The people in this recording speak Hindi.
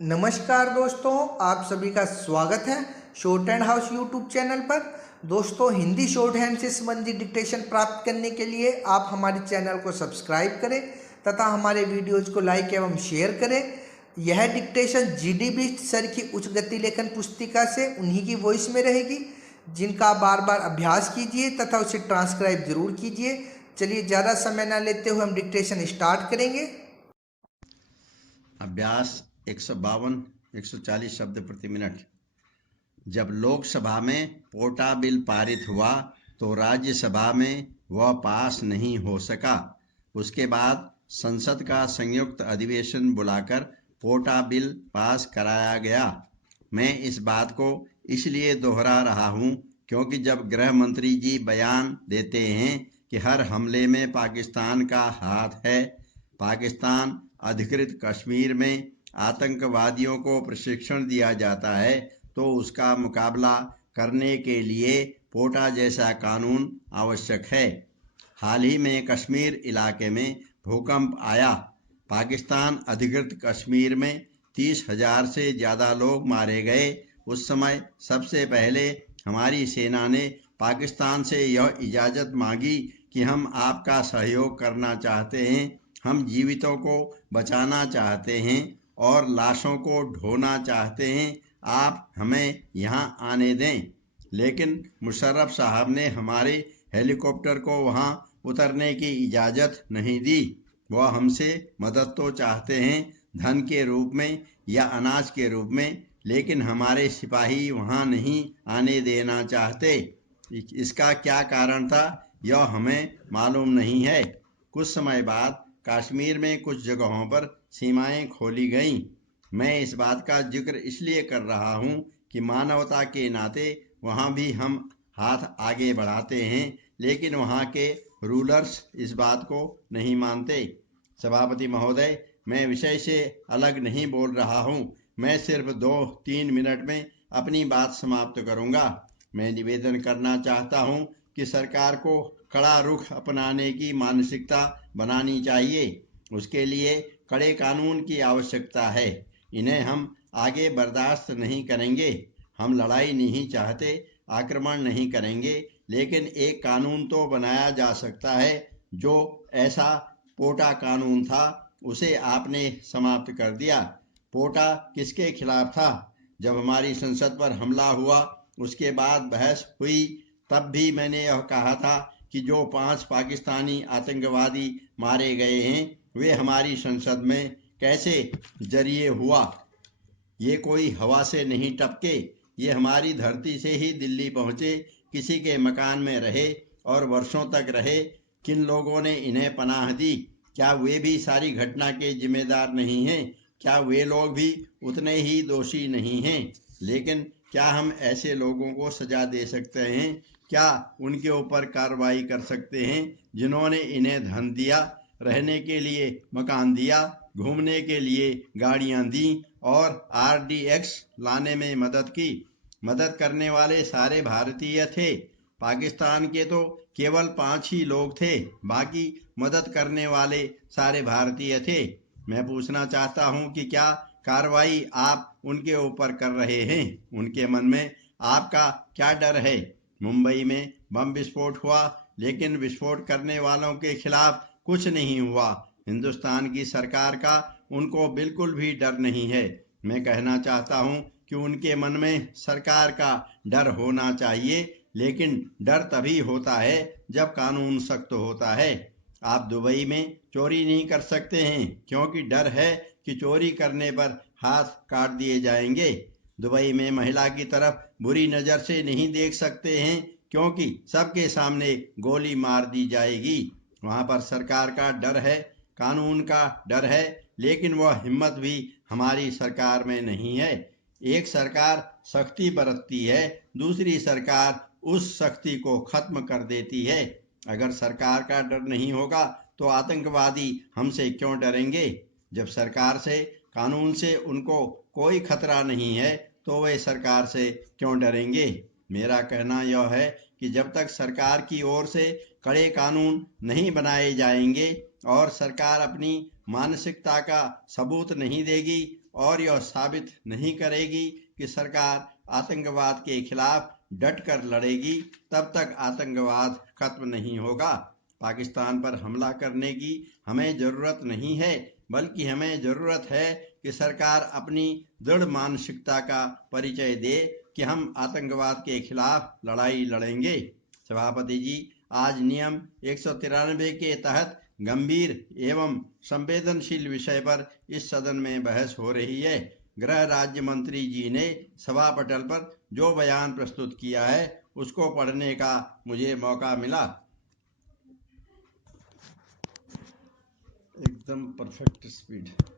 नमस्कार दोस्तों, आप सभी का स्वागत है short hand house YouTube channel पर। दोस्तों, हिंदी शॉर्ट हैंड से संबंधित डिक्टेशन प्राप्त करने के लिए आप हमारे चैनल को सब्सक्राइब करें तथा हमारे वीडियोज को लाइक एवं शेयर करें। यह डिक्टेशन जीडी बिष्ट सर की उच्च गति लेखन पुस्तिका से उन्हीं की वॉइस में रहेगी, जिनका आप बार बार अभ्यास कीजिए तथा उसे ट्रांसक्राइब जरूर कीजिए। चलिए, ज़्यादा समय न लेते हुए हम डिक्टेशन स्टार्ट करेंगे। अभ्यास 152-140 शब्द प्रति मिनट। जब लोकसभा में पोटा बिल पारित हुआ तो राज्यसभा में वह पास नहीं हो सका। उसके बाद संसद का संयुक्त अधिवेशन बुलाकर पोटा बिल पास कराया गया। मैं इस बात को इसलिए दोहरा रहा हूं क्योंकि जब गृह मंत्री जी बयान देते हैं कि हर हमले में पाकिस्तान का हाथ है, पाकिस्तान अधिकृत कश्मीर में आतंकवादियों को प्रशिक्षण दिया जाता है, तो उसका मुकाबला करने के लिए पोटा जैसा कानून आवश्यक है। हाल ही में कश्मीर इलाके में भूकंप आया। पाकिस्तान अधिकृत कश्मीर में 30,000 से ज़्यादा लोग मारे गए। उस समय सबसे पहले हमारी सेना ने पाकिस्तान से यह इजाज़त मांगी कि हम आपका सहयोग करना चाहते हैं, हम जीवितों को बचाना चाहते हैं और लाशों को ढोना चाहते हैं, आप हमें यहाँ आने दें। लेकिन मुशर्रफ साहब ने हमारे हेलीकॉप्टर को वहाँ उतरने की इजाज़त नहीं दी। वह हमसे मदद तो चाहते हैं, धन के रूप में या अनाज के रूप में, लेकिन हमारे सिपाही वहाँ नहीं आने देना चाहते। इसका क्या कारण था यह हमें मालूम नहीं है। कुछ समय बाद कश्मीर में कुछ जगहों पर सीमाएं खोली गईं। मैं इस बात का जिक्र इसलिए कर रहा हूं कि मानवता के नाते वहां भी हम हाथ आगे बढ़ाते हैं, लेकिन वहां के रूलर्स इस बात को नहीं मानते। सभापति महोदय, मैं विषय से अलग नहीं बोल रहा हूं। मैं सिर्फ 2-3 मिनट में अपनी बात समाप्त करूंगा। मैं निवेदन करना चाहता हूं कि सरकार को कड़ा रुख अपनाने की मानसिकता बनानी चाहिए। उसके लिए कड़े कानून की आवश्यकता है। इन्हें हम आगे बर्दाश्त नहीं करेंगे। हम लड़ाई नहीं चाहते, आक्रमण नहीं करेंगे, लेकिन एक कानून तो बनाया जा सकता है। जो ऐसा पोटा कानून था उसे आपने समाप्त कर दिया। पोटा किसके खिलाफ था? जब हमारी संसद पर हमला हुआ उसके बाद बहस हुई, तब भी मैंने यह कहा था कि जो 5 पाकिस्तानी आतंकवादी मारे गए हैं वे हमारी संसद में कैसे जरिए हुआ। ये कोई हवा से नहीं टपके, ये हमारी धरती से ही दिल्ली पहुंचे, किसी के मकान में रहे और वर्षों तक रहे। किन लोगों ने इन्हें पनाह दी? क्या वे भी सारी घटना के जिम्मेदार नहीं हैं? क्या वे लोग भी उतने ही दोषी नहीं हैं? लेकिन क्या हम ऐसे लोगों को सजा दे सकते हैं? क्या उनके ऊपर कार्रवाई कर सकते हैं जिन्होंने इन्हें धन दिया, रहने के लिए मकान दिया, घूमने के लिए गाड़ियां दी और आरडीएक्स लाने में मदद की? मदद करने वाले सारे भारतीय थे। पाकिस्तान के तो केवल 5 ही लोग थे, बाकी मदद करने वाले सारे भारतीय थे। मैं पूछना चाहता हूं कि क्या कार्रवाई आप उनके ऊपर कर रहे हैं? उनके मन में आपका क्या डर है? मुंबई में बम विस्फोट हुआ, लेकिन विस्फोट करने वालों के खिलाफ कुछ नहीं हुआ। हिंदुस्तान की सरकार का उनको बिल्कुल भी डर नहीं है। मैं कहना चाहता हूं कि उनके मन में सरकार का डर होना चाहिए, लेकिन डर तभी होता है जब कानून सख्त होता है। आप दुबई में चोरी नहीं कर सकते हैं क्योंकि डर है कि चोरी करने पर हाथ काट दिए जाएंगे। दुबई में महिला की तरफ बुरी नज़र से नहीं देख सकते हैं क्योंकि सबके सामने गोली मार दी जाएगी। वहां पर सरकार का डर है, कानून का डर है, लेकिन वह हिम्मत भी हमारी सरकार में नहीं है। एक सरकार सख्ती बरतती है, दूसरी सरकार उस सख्ती को खत्म कर देती है। अगर सरकार का डर नहीं होगा तो आतंकवादी हमसे क्यों डरेंगे? जब सरकार से, कानून से उनको कोई खतरा नहीं है तो वे सरकार से क्यों डरेंगे? मेरा कहना यह है कि जब तक सरकार की ओर से कड़े कानून नहीं बनाए जाएंगे और सरकार अपनी मानसिकता का सबूत नहीं देगी, और यह साबित नहीं करेगी कि सरकार आतंकवाद के खिलाफ डट कर लड़ेगी, तब तक आतंकवाद खत्म नहीं होगा। पाकिस्तान पर हमला करने की हमें जरूरत नहीं है, बल्कि हमें जरूरत है कि सरकार अपनी दृढ़ मानसिकता का परिचय दे कि हम आतंकवाद के खिलाफ लड़ाई लड़ेंगे। सभापति जी, आज नियम 193 के तहत गंभीर एवं संवेदनशील विषय पर इस सदन में बहस हो रही है। गृह राज्य मंत्री जी ने सभा पटल पर जो बयान प्रस्तुत किया है उसको पढ़ने का मुझे मौका मिला। एकदम परफेक्ट स्पीड।